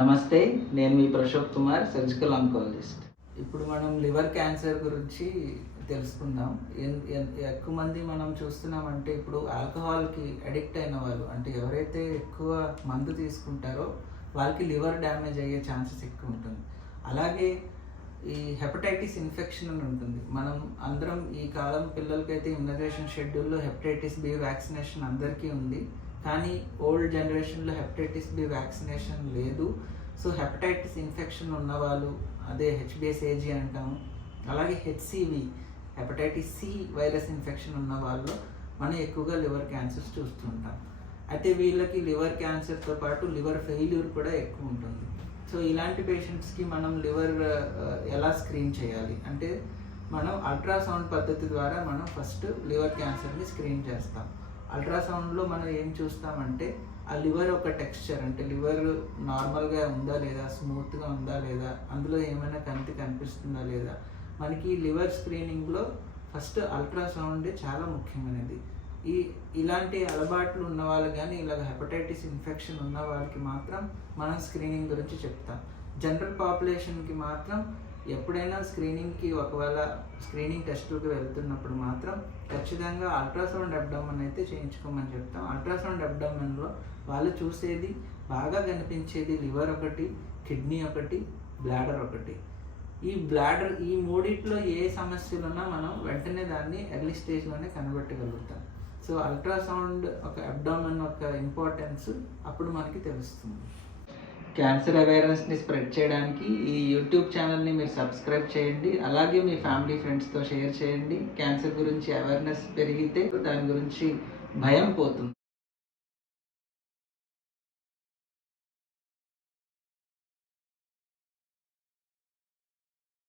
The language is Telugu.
నమస్తే, నేను మీ ప్రశోభ్ కుమార్, సర్జికల్ ఆంకాలజిస్ట్. ఇప్పుడు మనం లివర్ క్యాన్సర్ గురించి తెలుసుకుందాం. ఎక్కువ మంది మనం చూస్తున్నామంటే ఇప్పుడు ఆల్కహాల్కి అడిక్ట్ అయిన వాళ్ళు, అంటే ఎవరైతే ఎక్కువ మందు తీసుకుంటారో వాళ్ళకి లివర్ డ్యామేజ్ అయ్యే ఛాన్సెస్ ఎక్కువ ఉంటుంది. అలాగే ఈ హెపటైటిస్ ఇన్ఫెక్షన్ అని ఉంటుంది. మనం అందరం ఈ కాలం పిల్లలకైతే ఇమ్యునైజేషన్ షెడ్యూల్లో హెపటైటిస్ బి వ్యాక్సినేషన్ అందరికీ ఉంది. కానీ ఓల్డ్ జనరేషన్లో హెపటైటిస్ బి వ్యాక్సినేషన్ లేదు. సో హెపటైటిస్ ఇన్ఫెక్షన్ ఉన్నవాళ్ళు, అదే హెచ్బిఎస్ఏజీ అంటాము, అలాగే HCV hepatitis C virus infection ఉన్న వాళ్ళు మనం ఎక్కువగా లివర్ క్యాన్సర్స్ చూస్తుంటాం. అయితే వీళ్ళకి లివర్ క్యాన్సర్తో పాటు లివర్ ఫెయిల్యూర్ కూడా ఎక్కువ ఉంటుంది. సో ఇలాంటి పేషెంట్స్కి మనం లివర్ ఎలా స్క్రీన్ చేయాలి అంటే, మనం అల్ట్రాసౌండ్ పద్ధతి ద్వారా మనం ఫస్ట్ లివర్ క్యాన్సర్ని స్క్రీన్ చేస్తాం. అల్ట్రాసౌండ్లో మనం ఏం చూస్తామంటే ఆ లివర్ ఒక టెక్స్చర్, అంటే లివర్ నార్మల్గా ఉందా లేదా, స్మూత్గా ఉందా లేదా, అందులో ఏమైనా కంటి కనిపిస్తుందా లేదా. మనకి లివర్ స్క్రీనింగ్లో ఫస్ట్ అల్ట్రాసౌండ్ చాలా ముఖ్యమైనది. ఇలాంటి అలవాట్లు ఉన్న వాళ్ళు కానీ ఇలాగ హెపటైటిస్ ఇన్ఫెక్షన్ ఉన్న వాళ్ళకి మాత్రం మనం స్క్రీనింగ్ గురించి చెప్తాం. జనరల్ పాపులేషన్కి మాత్రం ఎప్పుడైనా స్క్రీనింగ్కి, ఒకవేళ స్క్రీనింగ్ టెస్టులకు వెళ్తున్నప్పుడు మాత్రం ఖచ్చితంగా అల్ట్రాసౌండ్ అబ్డామన్ అయితే చేయించుకోమని చెప్తాం. అల్ట్రాసౌండ్ అబ్డామన్లో వాళ్ళు చూసేది, బాగా కనిపించేది లివర్ ఒకటి, కిడ్నీ ఒకటి, బ్లాడర్ ఒకటి. ఈ మూడిట్లో ఏ సమస్యలు ఉన్నా మనం వెంటనే దాన్ని ఎర్లీ స్టేజ్లోనే కనబెట్టగలుగుతాం. సో అల్ట్రాసౌండ్ ఒక అబ్డామన్ ఒక ఇంపార్టెన్స్ అప్పుడు మనకి తెలుస్తుంది. క్యాన్సర్ అవేర్నెస్ని స్ప్రెడ్ చేయడానికి ఈ యూట్యూబ్ ఛానల్ని మీరు సబ్స్క్రైబ్ చేయండి. అలాగే మీ ఫ్యామిలీ ఫ్రెండ్స్తో షేర్ చేయండి. క్యాన్సర్ గురించి అవేర్నెస్ పెరిగితే దాని గురించి భయం పోతుంది.